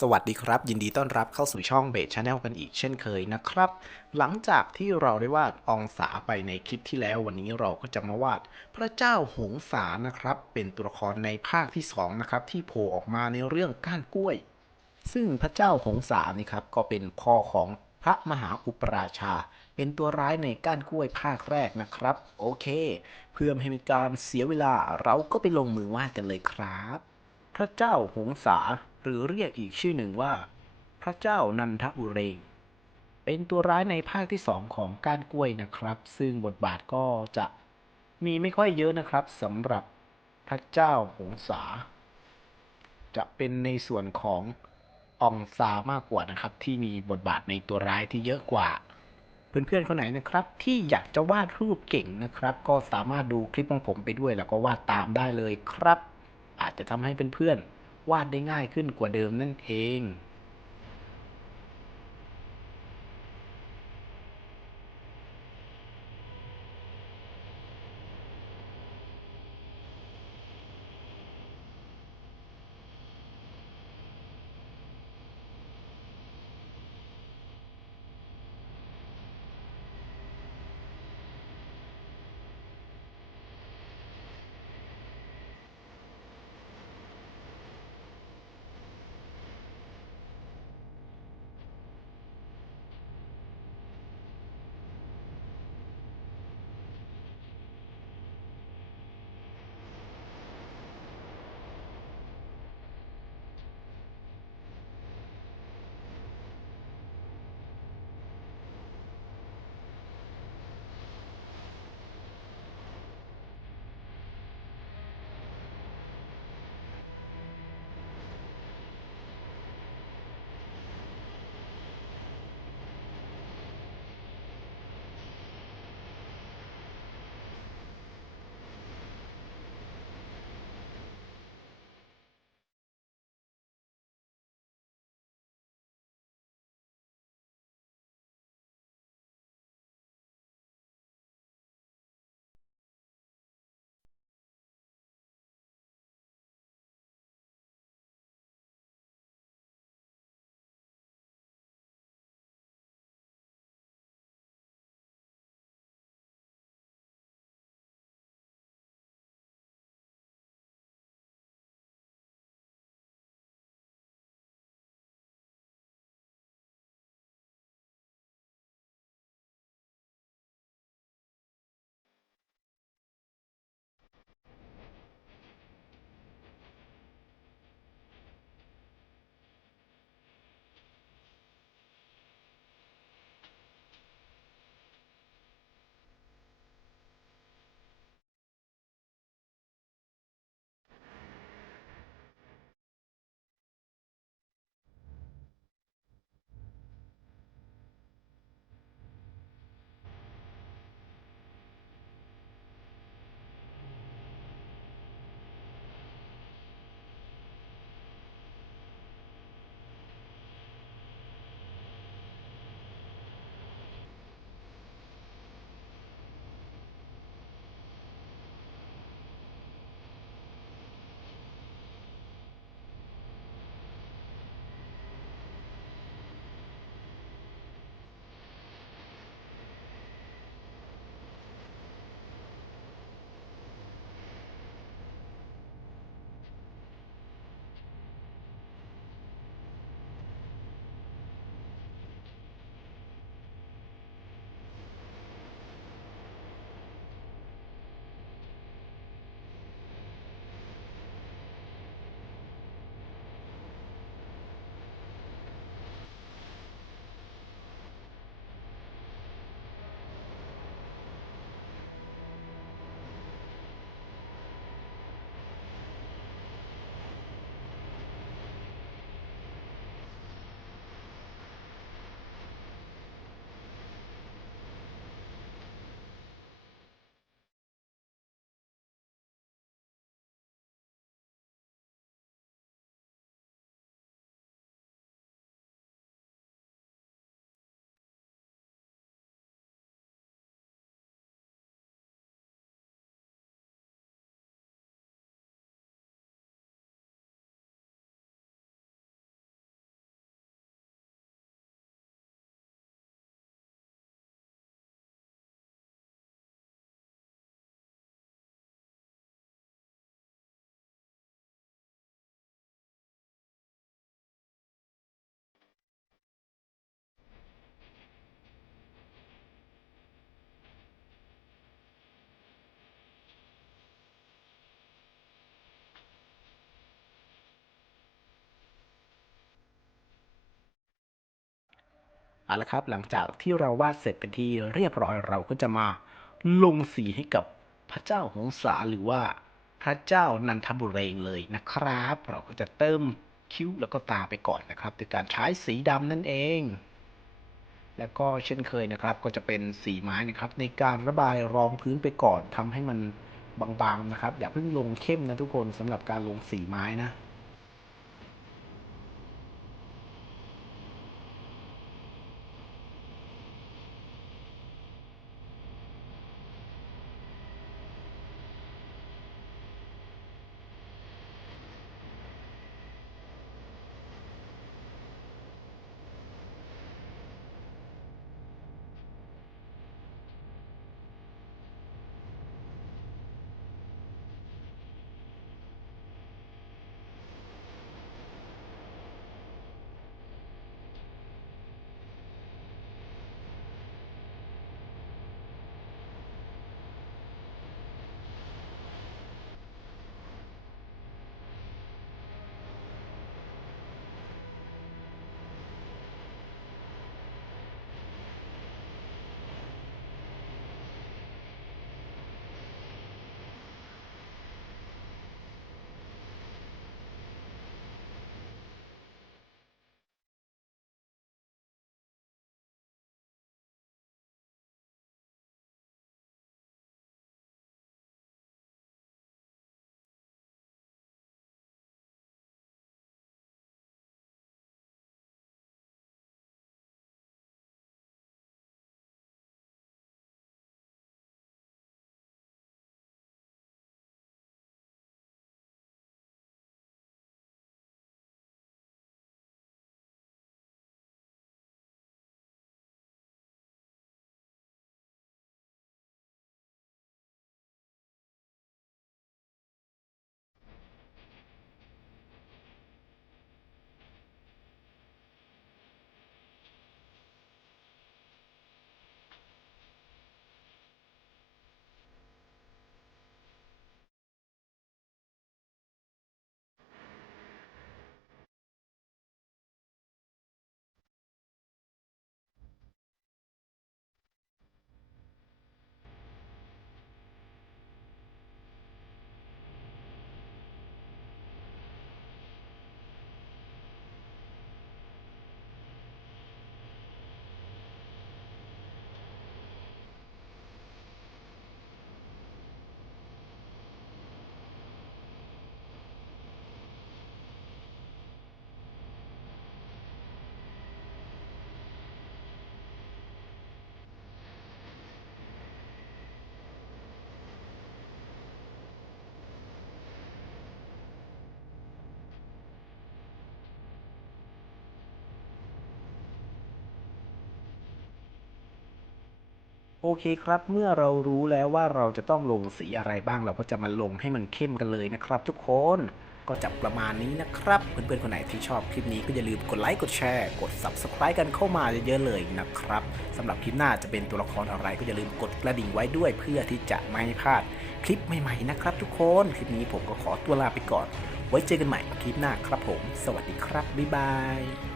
สวัสดีครับ ยินดีต้อนรับเข้าสู่ช่องเบสชาแนลกันอีกเช่นเคยนะครับ หลังจากที่เราได้วาดองศาไปในคลิปที่แล้ววันนี้เราก็จะมาวาดพระเจ้าหงสานะครับ เป็นตัวละครในภาคที่2นะครับที่โผล่ออกมาในเรื่องก้านกล้วย ซึ่งพระเจ้าหงสานี่ครับก็เป็นพ่อของพระมหาอุปราชา เป็นตัวร้ายในก้านกล้วยภาคแรกนะครับ โอเค เพื่อไม่ให้มีการเสียเวลาเราก็ไปลงมือวาดกันเลยครับ พระเจ้าหงสา หรือเรียกอีกชื่อหนึ่งว่า พระเจ้านันทอุเรง เป็นตัวร้ายในภาคที่สองของก้านกล้วยนะครับ ซึ่งบทบาทก็จะมีไม่ค่อยเยอะนะครับสำหรับพระเจ้าหงสา จะเป็นในส่วนขององซามากกว่านะครับ ที่มีบทบาทในตัวร้ายที่เยอะกว่าเพื่อนๆคนไหนนะครับ ที่อยากจะวาดรูปเก่งนะครับ ก็สามารถดูคลิปของผมไปด้วยแล้วก็วาดตามได้เลยครับ อาจจะทำให้เพื่อนๆ วาดได้ง่ายขึ้นกว่าเดิมนั่นเอง เอาละครับหลังจากที่เราวาดเสร็จเป็นที่เรียบร้อยเราก็จะมาลงสีให้กับพระเจ้าหงสาหรือว่าพระเจ้านันทบุเรงเลยนะครับ เราก็จะเติมคิ้วแล้วก็ตาไปก่อนนะครับด้วยการใช้สีดำนั่นเอง แล้วก็เช่นเคยนะครับ ก็จะเป็นสีไม้นะครับ ในการระบายรองพื้นไปก่อนทำให้มันบางๆนะครับ อย่าเพิ่งลงเข้มนะทุกคนสำหรับการลงสีไม้นะ โอเคครับ เมื่อเรารู้แล้วว่าเราจะต้องลงสีอะไรบ้างเราก็จะมาลงให้มันเข้มกันเลยนะครับ ทุกคนก็จะประมาณนี้นะครับ เพื่อนๆคนไหนที่ชอบคลิปนี้ก็อย่าลืมกดไลค์กดแชร์กด subscribe กันเข้ามาเยอะๆเลยนะครับสำหรับคลิปหน้าจะเป็นตัวละครอะไรก็อย่าลืมกดกระดิ่งไว้ด้วย เพื่อที่จะไม่พลาดคลิปใหม่ๆนะครับ ทุกคนคลิปนี้ผมก็ขอตัวลาไปก่อน ไว้เจอกันใหม่คลิปหน้าครับผม สวัสดีครับบ๊ายบาย